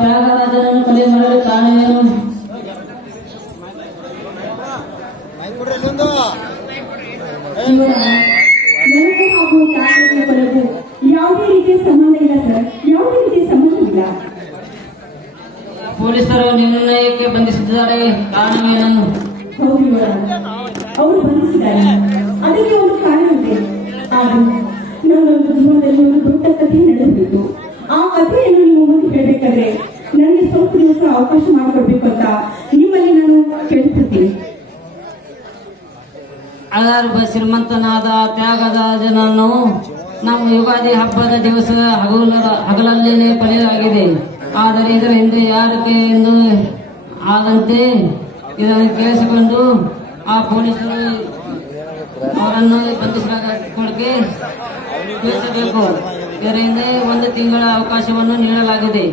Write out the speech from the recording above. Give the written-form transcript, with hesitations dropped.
ತ್ಯಾಗರಾಜನನ್ನು ಕೊಲೆ ಮಾಡಲು ಕಾರಣವೇನು? ನನಗೂ ಹಾಗೂ ತ್ಯಾಗರಾಜನ ಕೊಲೆಗೂ ಯಾವುದೇ ರೀತಿಯ ಸಂಬಂಧ ಇಲ್ಲ ಸರ್, ಯಾವುದೇ ರೀತಿಯ ಸಂಬಂಧವಿಲ್ಲ. ಪೊಲೀಸರು ನಿರ್ಣಯಕ್ಕೆ ಬಂಧಿಸಿದ್ದಾರೆ, ಕಾರಣವೇನು? ಹೌದು ಇವರ ಅವರು ಬಂಧಿಸಿದ್ದಾರೆ, ಅದಕ್ಕೆ ಒಂದು ಕಾರಣವಿದೆ. ಆದರೂ ನನ್ನೊಂದು ಜೀವನದಲ್ಲಿ ಒಂದು ದೊಡ್ಡ ಕಥೆ ನಡೆದಿತ್ತು. ಆ ಕಥೆಯನ್ನು ನಿಮ್ಮ ಮುಂದೆ ಹೇಳಬೇಕಾದ್ರೆ ನನಗೆ ಸ್ವಲ್ಪ ದಿವಸ ಅವಕಾಶ ಮಾಡಿಕೊಡ್ಬೇಕು ಅಂತ ನಿಮ್ಮಲ್ಲಿ ನಾನು ಕೇಳುತ್ತಿದ್ದೀನಿ. ಅಗರ್ಭ ಶ್ರೀಮಂತನಾದ ತ್ಯಾಗರಾಜನನ್ನು ನಮ್ಮ ಯುಗಾದಿ ಹಬ್ಬದ ದಿವಸ ಹಗಲಲ್ಲೇ ಕೊಲೆಯಾಗಿದೆ. ಆದರೆ ಇದರ ಹಿಂದೆ ಯಾರಕ್ಕೆ ಎಂದು ಆದಂತೆ ಇದನ್ನು ಕೇಳಿಸಿಕೊಂಡು ಆ ಪೊಲೀಸರು ಅವರನ್ನು ಬಂಧಿಸಿಕೊಳ್ಳಕ್ಕೆ ತಿಳಿಸಬೇಕು. ಇದರಿಂದ 1 ತಿಂಗಳ ಅವಕಾಶವನ್ನು ನೀಡಲಾಗಿದೆ.